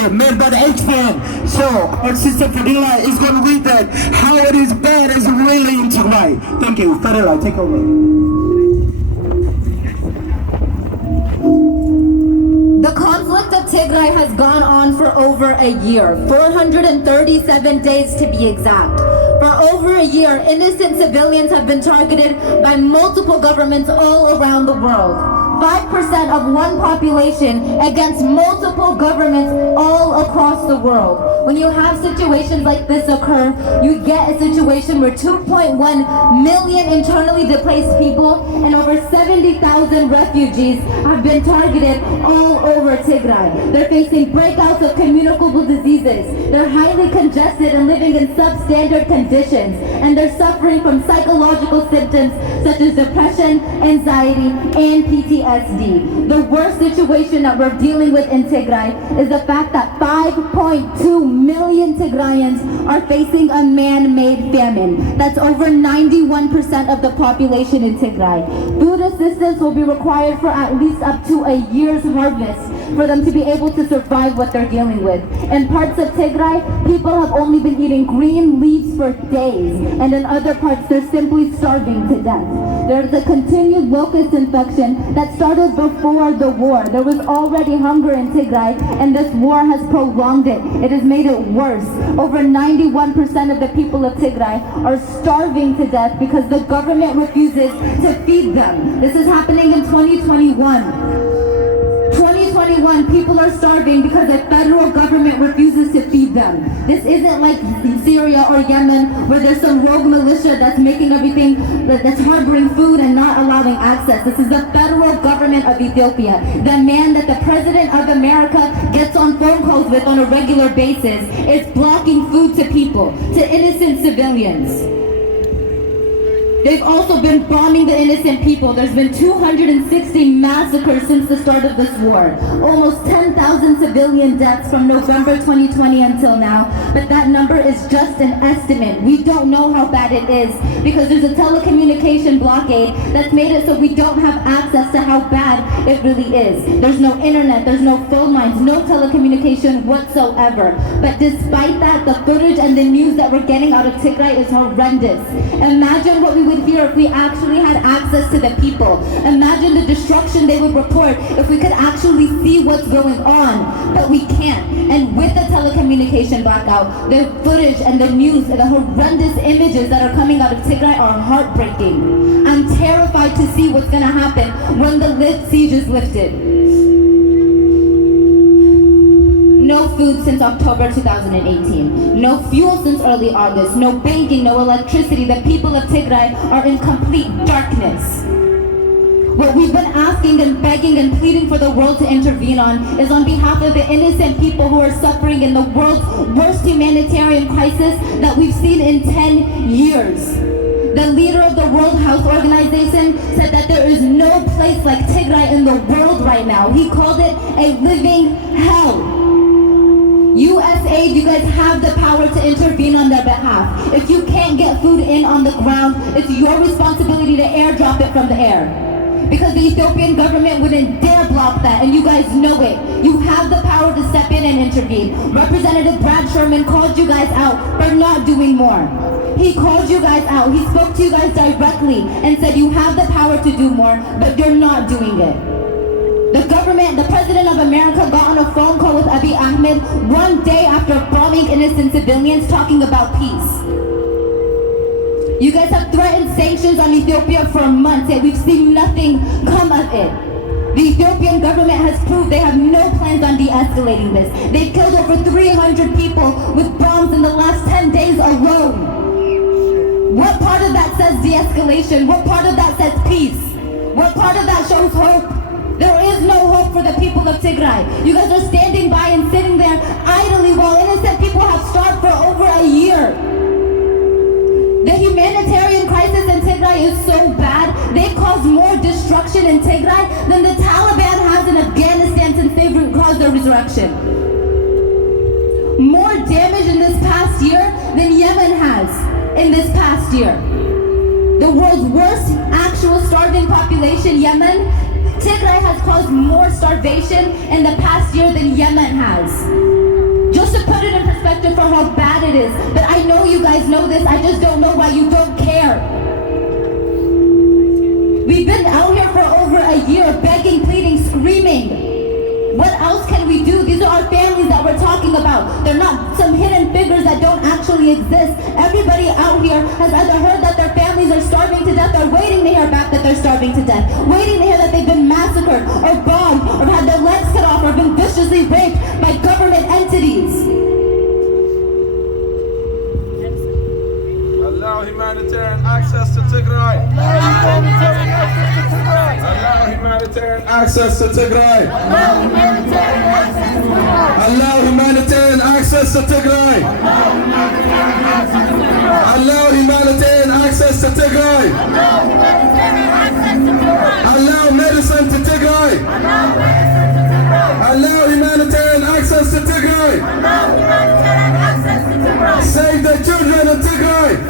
paper made by the H-Farm. So our sister Fadila is going to read that, how it is bad as really in Tigray. Thank you. Fadila, take over. The conflict of Tigray has gone on for over a year, 437 days to be exact. For over a year, innocent civilians have been targeted by multiple governments all around the world. 5% of one population against multiple governments all across the world. When you have situations like this occur, you get a situation where 2.1 million internally displaced people and over 70,000 refugees have been targeted all over Tigray. They're facing breakouts of communicable diseases. They're highly congested and living in substandard conditions. And they're suffering from psychological symptoms such as depression, anxiety, and PTSD. The worst situation that we're dealing with in Tigray is the fact that 5.2 million Tigrayans are facing a man-made famine. That's over 91% of the population in Tigray. Food assistance will be required for at least up to a year's harvest for them to be able to survive what they're dealing with. In parts of Tigray, people have only been eating green leaves for days, and in other parts, they're simply starving to death. There's a continued locust infection that started before the war. There was already hunger in Tigray, and this war has prolonged it. It has made it worse. Over 91% of the people of Tigray are starving to death because the government refuses to feed them. This is happening in 2021. 2021, people are starving because the federal government refuses to feed them. This isn't like Syria or Yemen where there's some rogue militia that's making everything, that's harboring food and not allowing access. This is the federal government of Ethiopia. The man that the President of America gets on phone calls with on a regular basis is blocking food to people, to innocent civilians. They've also been bombing the innocent people. There's been 260 massacres since the start of this war. Almost 10,000 civilian deaths from November 2020 until now. But that number is just an estimate. We don't know how bad it is because there's a telecommunication blockade that's made it so we don't have access to how bad it really is. There's no internet, there's no phone lines, no telecommunication whatsoever. But despite that, the footage and the news that we're getting out of Tigray is horrendous. Imagine what we would hear if we actually had access to the people. Imagine the destruction they would report if we could actually see what's going on. But we can't. And with the telecommunication blackout, the footage and the news and the horrendous images that are coming out of Tigray are heartbreaking. I'm terrified to see what's going to happen when the siege is lifted. No food since October 2018. No fuel since early August. No banking, no electricity. The people of Tigray are in complete darkness. What we've been asking and begging and pleading for the world to intervene on is on behalf of the innocent people who are suffering in the world's worst humanitarian crisis that we've seen in 10 years. The leader of the World Health Organization said that there is no place like Tigray in the world right now. He called it a living hell. USAID, you guys have the power to intervene on their behalf. If you can't get food in on the ground, it's your responsibility to airdrop it from the air. Because the Ethiopian government wouldn't dare block that, and you guys know it. You have the power to step in and intervene. Representative Brad Sherman called you guys out for not doing more. He called you guys out. He spoke to you guys directly and said you have the power to do more, but you're not doing it. The government, the President of America got on a phone call with Abiy Ahmed one day after bombing innocent civilians talking about peace. You guys have threatened sanctions on Ethiopia for months, yet we've seen nothing come of it. The Ethiopian government has proved they have no plans on de-escalating this. They've killed over 300 people with bombs in the last 10 days alone. What part of that says de-escalation? What part of that says peace? What part of that shows hope? There is no hope for the people of Tigray. You guys are standing by and sitting there idly while innocent people have starved for over a year. The humanitarian crisis in Tigray is so bad, they've caused more destruction in Tigray than the Taliban has in Afghanistan since they've caused their resurrection. More damage in this past year than Yemen has in this past year. The world's worst actual starving population, Yemen, Tigray has caused more starvation in the past year than Yemen has. it is. But I know you guys know this. I just don't know why you don't care. We've been out here for over a year begging, pleading, screaming. What else can we do? These are our families that we're talking about. They're not some hidden figures that don't actually exist. Everybody out here has either heard that their families are starving to death or waiting to hear back that they're starving to death. Waiting to hear that they've been massacred or bombed or had their legs cut off or been viciously raped by government entities. Allow humanitarian access to Tigray. Allow humanitarian access to Tigray. Allow humanitarian access to Tigray. Allow humanitarian access to Tigray. Allow medicine to Tigray. Allow humanitarian access to Tigray. Save the children of Tigray.